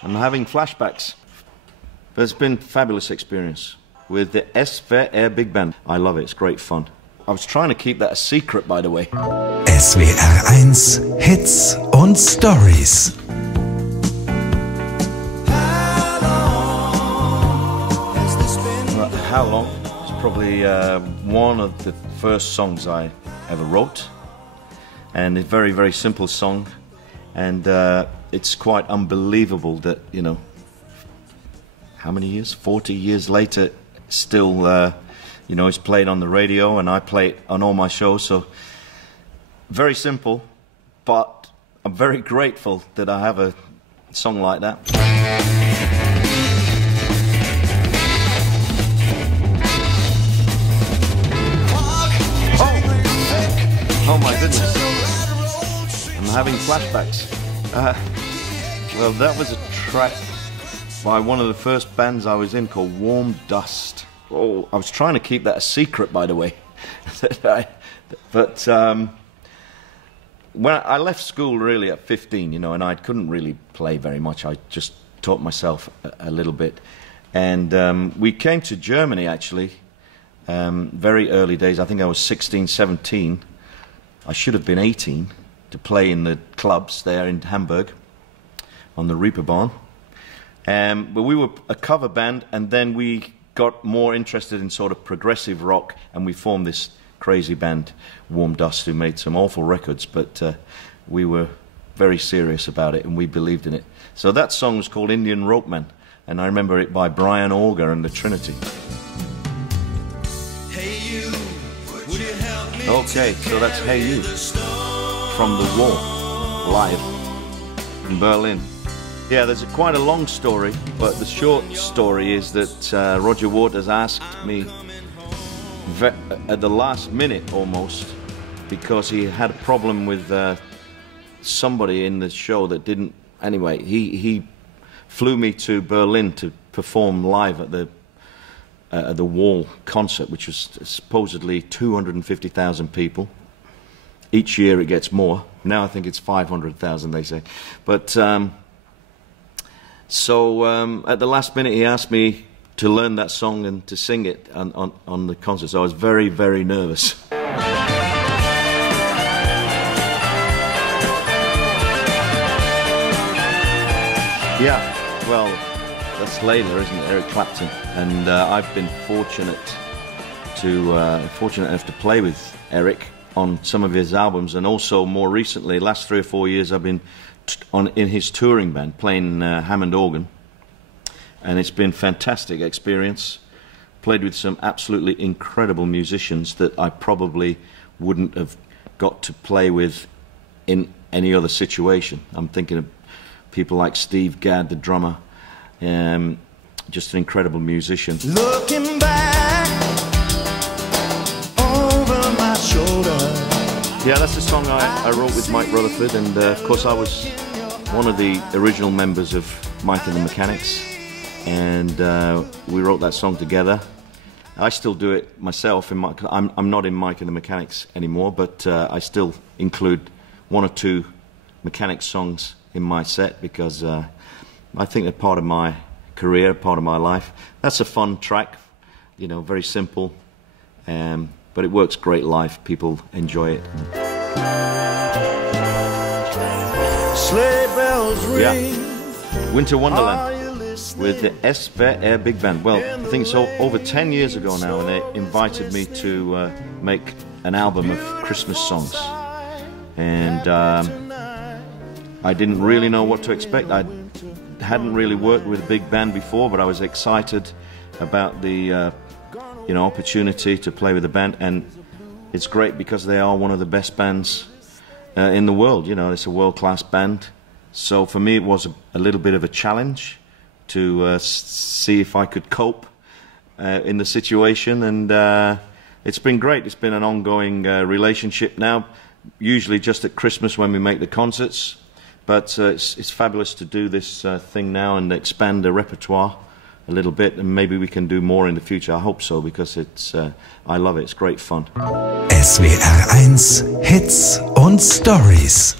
I'm having flashbacks. But it's been a fabulous experience with the SWR Big Band. I love it, it's great fun. I was trying to keep that a secret, by the way. SWR1 Hits und Stories. How Long? It's probably one of the first songs I ever wrote. And a very, very simple song. And it's quite unbelievable that, you know, how many years? 40 years later, still, you know, it's played on the radio and I play it on all my shows. So, very simple, but I'm very grateful that I have a song like that. Oh my goodness. I'm having flashbacks. Well, that was a track by one of the first bands I was in called Warm Dust. Oh, I was trying to keep that a secret, by the way. But when I left school really at 15, you know, and I couldn't really play very much. I just taught myself a little bit. And we came to Germany, actually, very early days. I think I was 16, 17. I should have been 18 to play in the clubs there in Hamburg on the Reeperbahn. But we were a cover band, and then we got more interested in sort of progressive rock, and we formed this crazy band, Warm Dust, who made some awful records, but we were very serious about it, and we believed in it. So that song was called Indian Rope Man, and I remember it by Brian Auger and the Trinity. Hey you, would you help me? Okay, so that's Hey You, from The Wall, live in Berlin. Yeah, there's quite a long story, but the short story is that Roger Waters asked me at the last minute almost, because he had a problem with somebody in the show that didn't. Anyway, he flew me to Berlin to perform live at the Wall concert, which was supposedly 250,000 people. Each year it gets more. Now I think it's 500,000, they say. But so at the last minute he asked me to learn that song and to sing it on the concert. So I was very, very nervous. Yeah, well, that's Layla, isn't it? Eric Clapton. And I've been fortunate enough to play with Eric on some of his albums, and also more recently, last 3 or 4 years, I've been in his touring band playing Hammond organ, and it's been a fantastic experience. Played with some absolutely incredible musicians that I probably wouldn't have got to play with in any other situation. I'm thinking of people like Steve Gadd, the drummer, just an incredible musician. Looking back over my shoulder. Yeah, that's the song I wrote with Mike Rutherford, and of course I was one of the original members of Mike and the Mechanics, and we wrote that song together. I still do it myself. I'm not in Mike and the Mechanics anymore, but I still include 1 or 2 Mechanics songs in my set, because I think they're part of my career, part of my life. That's a fun track, you know, very simple, but it works great live. People enjoy it. Sleigh bells ring. Yeah, Winter Wonderland with the SWR Big Band. Well, I think it's over 10 years ago now, and they invited me to make an album of Christmas songs, and I didn't really know what to expect. I hadn't really worked with a big band before, but I was excited about the you know, opportunity to play with a band, and it's great because they are one of the best bands in the world. You know, it's a world-class band. So for me, it was a little bit of a challenge to see if I could cope in the situation, and it's been great. It's been an ongoing relationship now, usually just at Christmas when we make the concerts. But it's fabulous to do this thing now and expand the repertoire a little bit, and maybe we can do more in the future. I hope so, because it's I love it. It's great fun. SWR1 Hits und Stories.